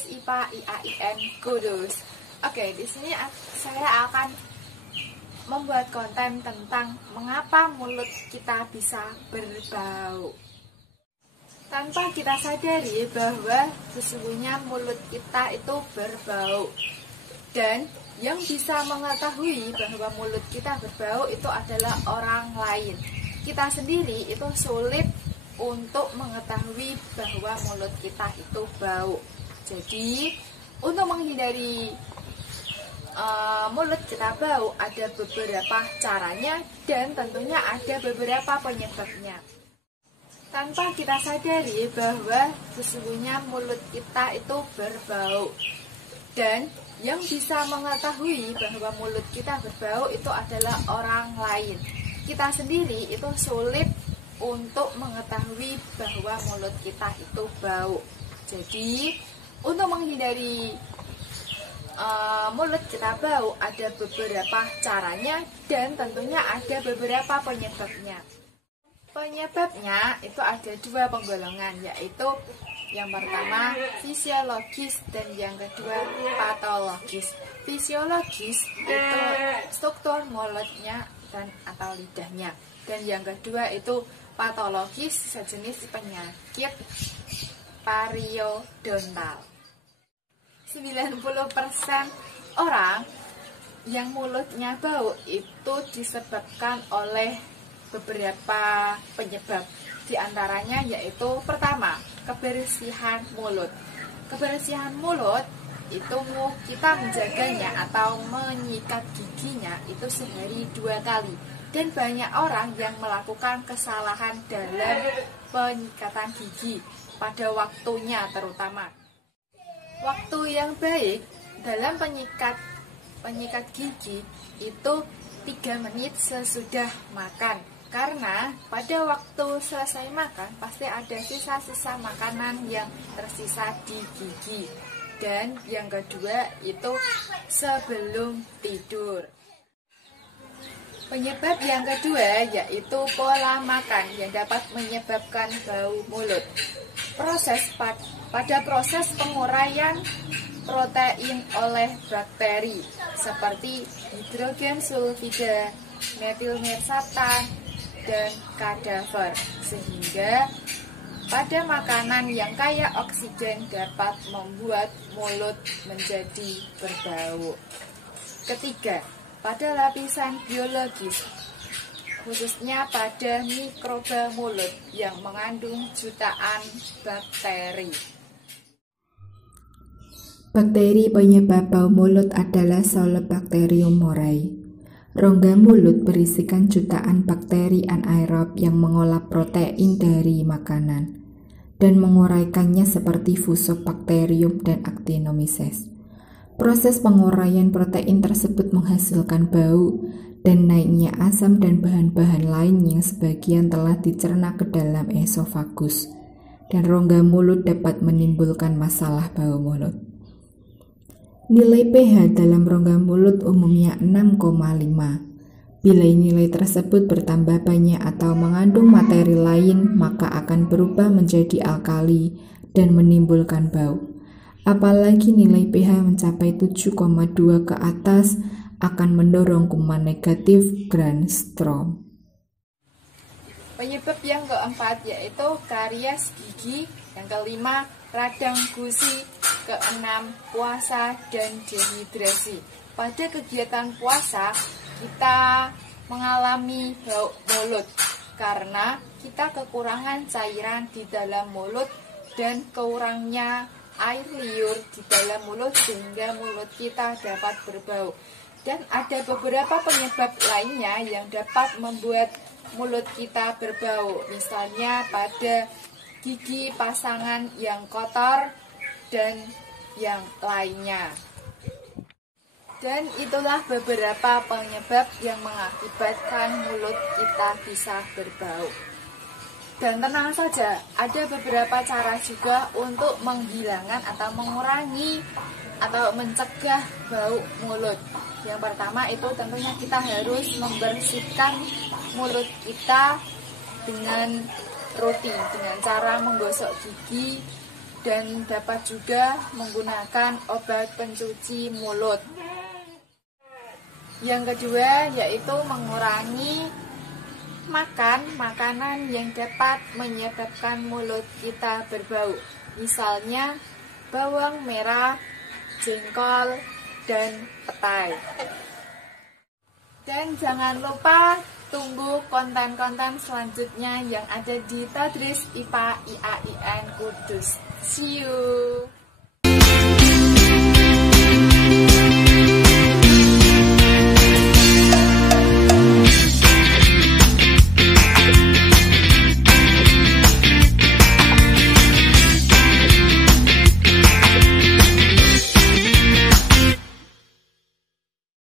Podcast IPA IAIN Kudus. Oke, di sini saya akan membuat konten tentang mengapa mulut kita bisa berbau. Tanpa kita sadari bahwa sesungguhnya mulut kita itu berbau. Dan yang bisa mengetahui bahwa mulut kita berbau itu adalah orang lain. Kita sendiri itu sulit untuk mengetahui bahwa mulut kita itu bau. Jadi, untuk menghindari mulut kita bau, ada beberapa caranya dan tentunya ada beberapa penyebabnya. Tanpa kita sadari bahwa sesungguhnya mulut kita itu berbau. Dan yang bisa mengetahui bahwa mulut kita berbau itu adalah orang lain. Kita sendiri itu sulit untuk mengetahui bahwa mulut kita itu bau. Jadi, untuk menghindari mulut kita bau, ada beberapa caranya dan tentunya ada beberapa penyebabnya. Penyebabnya itu ada dua penggolongan, yaitu yang pertama fisiologis dan yang kedua patologis. Fisiologis itu struktur mulutnya dan atau lidahnya, dan yang kedua itu patologis, sejenis penyakit periodontal. 90% orang yang mulutnya bau itu disebabkan oleh beberapa penyebab. Di antaranya yaitu pertama, kebersihan mulut. Kebersihan mulut itu kita menjaganya atau menyikat giginya itu sehari 2 kali. Dan banyak orang yang melakukan kesalahan dalam penyikatan gigi pada waktunya terutama. Waktu yang baik dalam penyikat gigi itu 3 menit sesudah makan. Karena pada waktu selesai makan pasti ada sisa-sisa makanan yang tersisa di gigi. Dan yang kedua itu sebelum tidur. Penyebab yang kedua yaitu pola makan yang dapat menyebabkan bau mulut. Pada proses penguraian protein oleh bakteri seperti hidrogen sulfida, metilmirsatan, dan kadaver, sehingga pada makanan yang kaya oksigen dapat membuat mulut menjadi berbau. Ketiga, pada lapisan biologis, khususnya pada mikroba mulut yang mengandung jutaan bakteri. Bakteri penyebab bau mulut adalah Solobacterium morei. Rongga mulut berisikan jutaan bakteri anaerob yang mengolah protein dari makanan dan menguraikannya seperti Fusobacterium dan Actinomyces. Proses penguraian protein tersebut menghasilkan bau dan naiknya asam dan bahan-bahan lain yang sebagian telah dicerna ke dalam esofagus, dan rongga mulut dapat menimbulkan masalah bau mulut. Nilai pH dalam rongga mulut umumnya 6,5. Bila nilai tersebut bertambah banyak atau mengandung materi lain, maka akan berubah menjadi alkali dan menimbulkan bau. Apalagi nilai pH mencapai 7,2 ke atas akan mendorong kuman negatif Grandstrom. Penyebab yang keempat yaitu karies gigi, yang kelima radang gusi, keenam puasa dan dehidrasi. Pada kegiatan puasa kita mengalami bau mulut karena kita kekurangan cairan di dalam mulut dan kurangnya air liur di dalam mulut sehingga mulut kita dapat berbau. Dan ada beberapa penyebab lainnya yang dapat membuat mulut kita berbau, misalnya pada gigi pasangan yang kotor dan yang lainnya. Dan itulah beberapa penyebab yang mengakibatkan mulut kita bisa berbau. Dan tenang saja, ada beberapa cara juga untuk menghilangkan atau mengurangi atau mencegah bau mulut. Yang pertama itu tentunya kita harus membersihkan mulut kita dengan rutin, dengan cara menggosok gigi dan dapat juga menggunakan obat pencuci mulut. Yang kedua yaitu mengurangi makan makanan yang dapat menyebabkan mulut kita berbau. Misalnya bawang merah, jengkol, dan petai. Dan jangan lupa tunggu konten-konten selanjutnya yang ada di Tadris IPA IAIN Kudus. See you!